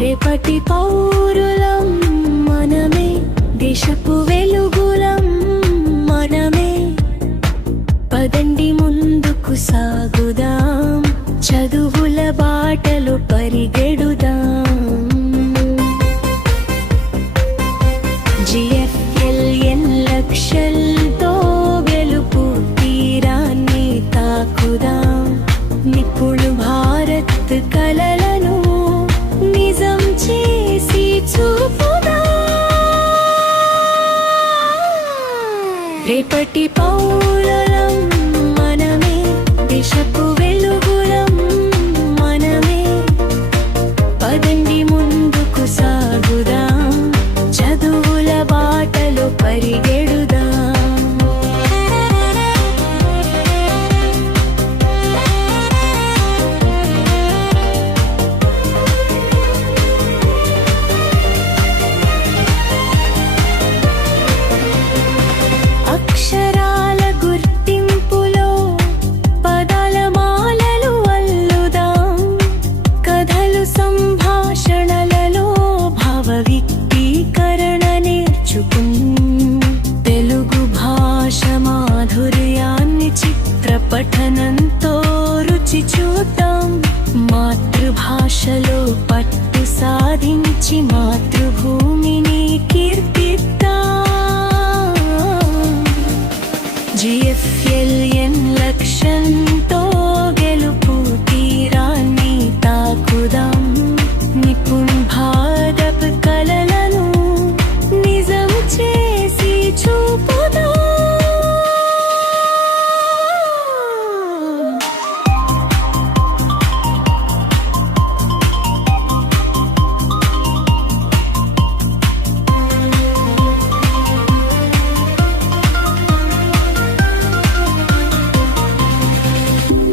రేపటి పౌరులం మనమే, దేశపు వెలుగులం మనమే. పదండి ముందుకు సాగుదాం, చదువుల బాటలు పరిగెడుదాం. GFLN లక్ష్యాలతో గెలుపు తీరాన్ని తాకుదాం. నిపుణు భారత్ కలలను నిజం చేసి చూపుదాం. రేపటి పౌరులం మనమే, దేశపు వెలుగులం మనమే. పదండి ముందుకు సాగుదాం, చదువుల బాటలో పరిగెడుదాం. అక్షరాల గుర్తింపులో పదాల మాలలు అల్లుదాం. కథలు సంభాషణలలో భావ వ్యక్తీకరణ నేర్చుకుందాం. తెలుగు భాష మాధుర్యాన్ని చిత్రపఠనంతో రుచి చూద్దాం. మాతృభాషలో పట్టు సాధించి మాతృభూమిని కీర్తిద్దాం. GFLN లక్ష్యంతో గెలుపు తీరాన్ని తాకుదాం. నిపుణ్ భారత్ కలలను నిజం చేసి చూపుదాం.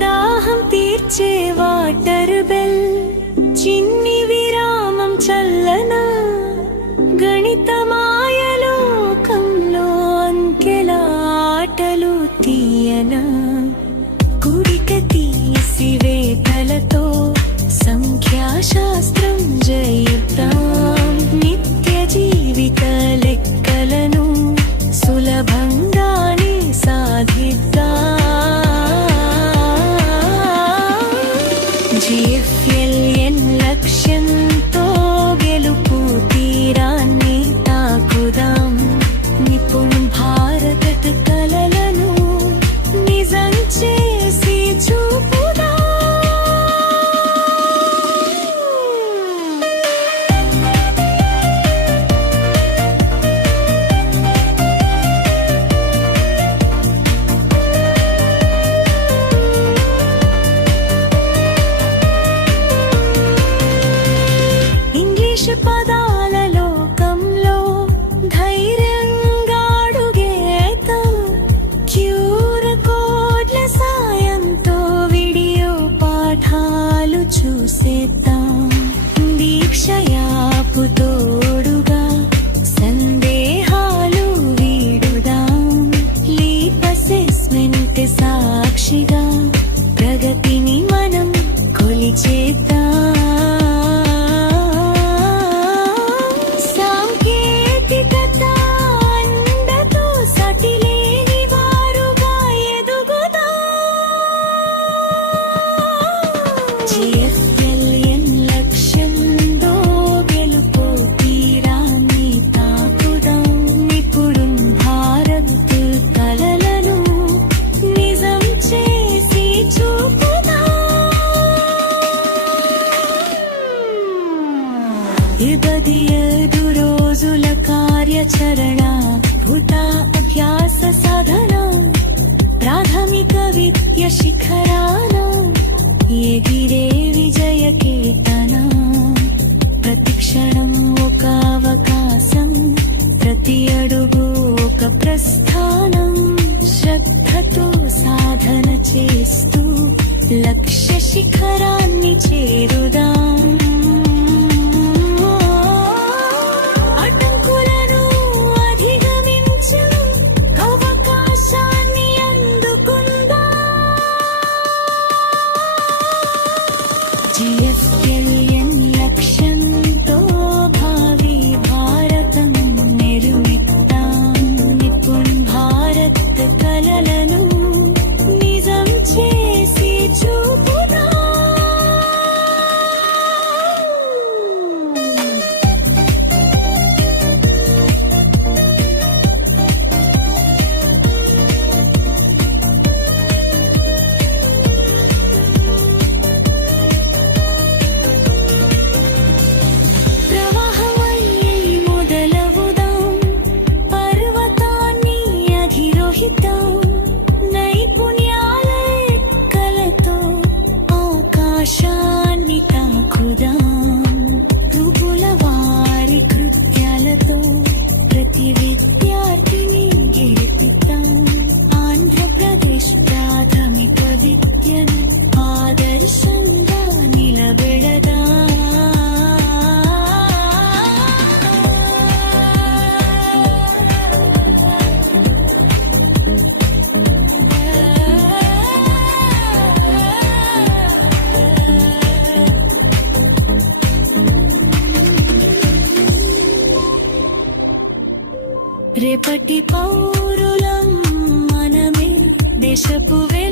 దాహం తీర్చే వాటర్ బెల్, చిన్ని విరామం చల్లన. గణిత మాయలోకంలో అంకెల ఆటలు తీయన. కుడిక తీసివేతలతో సంఖ్యాశాస్త్రం జయిద్దాం. నిత్య జీవిత లెక్కలను సులభంగానే సాధిద్దాం. GFLN లక్ష్యంతో గెలుపు తీరాన్ని తాకుదాం. నిపుణ్ భారత్ కలలను నిజం చేసి చూపుదాం. ఇంగ్లీష్ పదాల లోకంలో ధైర్యంగా అడుగేద్దాం. QR కోడ్ల సాయంతో వీడియో పాఠాలు చూసేద్దాం. దీక్ష యాపు తోడుగా సందేహాలు వీడుదాం. లీప్ అసెస్మెంట్ సాక్షిగా ప్రగతిని మనం కొలిచేద్దాం. సాంకేతికత అండతో సటిలేని వారుగా ఎదుగుదాం. GFLN లక్ష్యంతో గెలుపు తీరాన్ని తాకుదాం. నిపుణు భారత్ కలలను నిజం చేసి చూపుదాం. ఇదది 5 రోజుల కార్యాచరణ, భూత అభ్యాస సాధన. ప్రాథమిక విద్య శిఖరాన ఎగిరే విజయ కేతన. ప్రతి క్షణం ఒక అవకాశం, ప్రతి అడుగు ఒక ప్రస్థానం. శ్రద్ధతో సాధన చేస్తూ లక్ష్య శిఖరాన్ని చేరుదాం. అడ్డంకులను అధిగమించు అవకాశాన్ని అందుకుందాం. GFLN లక్ష్యంతో రేపటి పౌరులం మనమే దేశపు వెలుగు